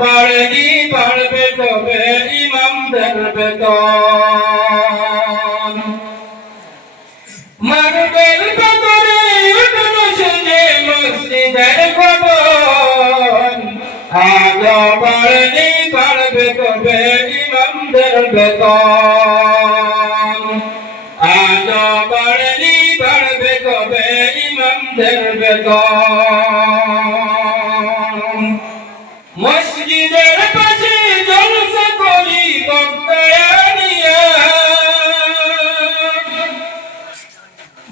বাড়নি বাড়বে কবে ইমামদের বেতন মারবেল বদরে উঠল শুনে মসজিদের খবর। আজও বাড়নি বাড়বে কবে আজও বাড়নি বাড়বে কবে ইমামদের বেতন মসজিদের পাশে জলসা করি বক্তায়ানিয়া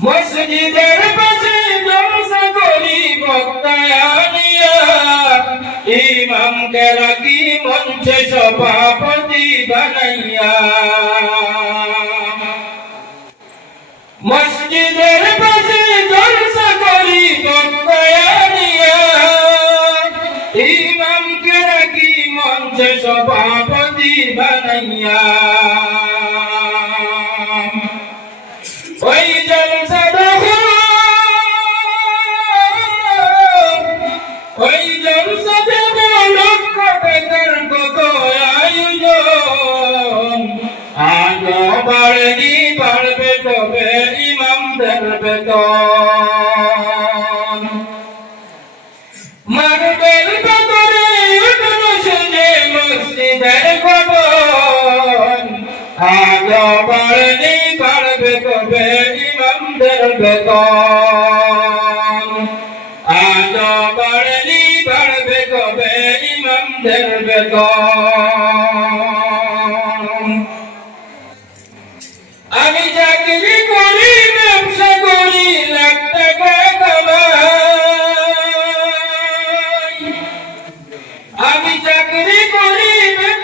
মসজিদের পাশে জলসা করি বক্তায়ানিয়া ইমামকে রাখি মঞ্চে সভাপতি বানাইয়া। রাখি মঞ্চে সভাপতি বানাইয়া। ওই জলসা ওই জলসা লক্ষ বেকার কত আয়োজন। আজ বাড়নি বাড়বে তবে ইমামদের বেতন? আজ বাড়নি বাড়বে কবে ইমামদের বেতন আজ বাড়নি বাড়বে কবে ইমামদের বেতন আমি চাকরি করি, ব্যবসা করি, লাখ টাকা আমি চাকরি করি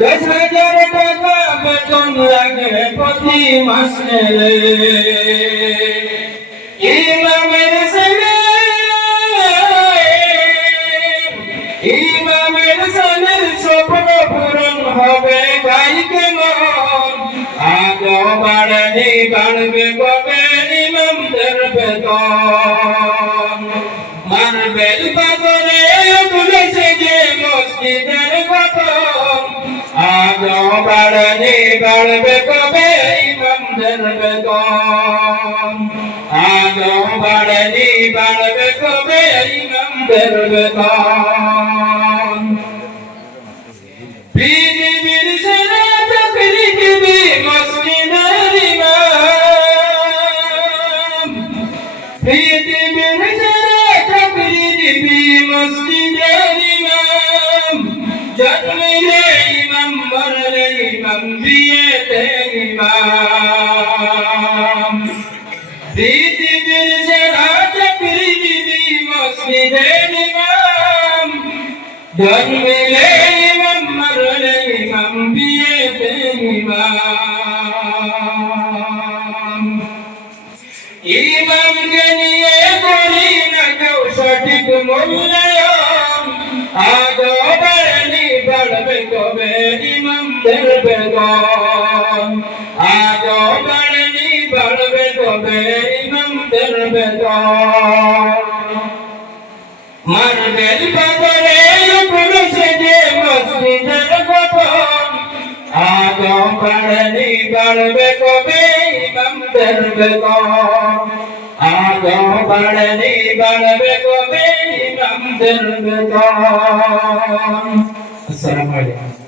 দশ হাজার টাকা বেতন লাগে প্রতি মাস ইমামের ছেলে ইমামের হবে গাই কেমন আগ বাড়ানি বাড়বে কবে ইমামদের বেতন মারবেল আগ বাড়ানি বাড়বে কবে ইমামদের বেতন আজ বাড়নি ইমামকে নিয়ে করি না কেউ সঠিক মূল্যায়ন বাড়নি বাড়বে কবে ইমামদের বেতন আজ বাড়নি বাড়বে কবে ইমামদের বেতন মার্বেল পাথরে যে মসজিদের গঠন আগম বাড়নি বাড়বে কবে ইমামদের বেতন আগম বাড়নি বাড়বে কবে ইমামদের বেতন আসসালামু আলাইকুম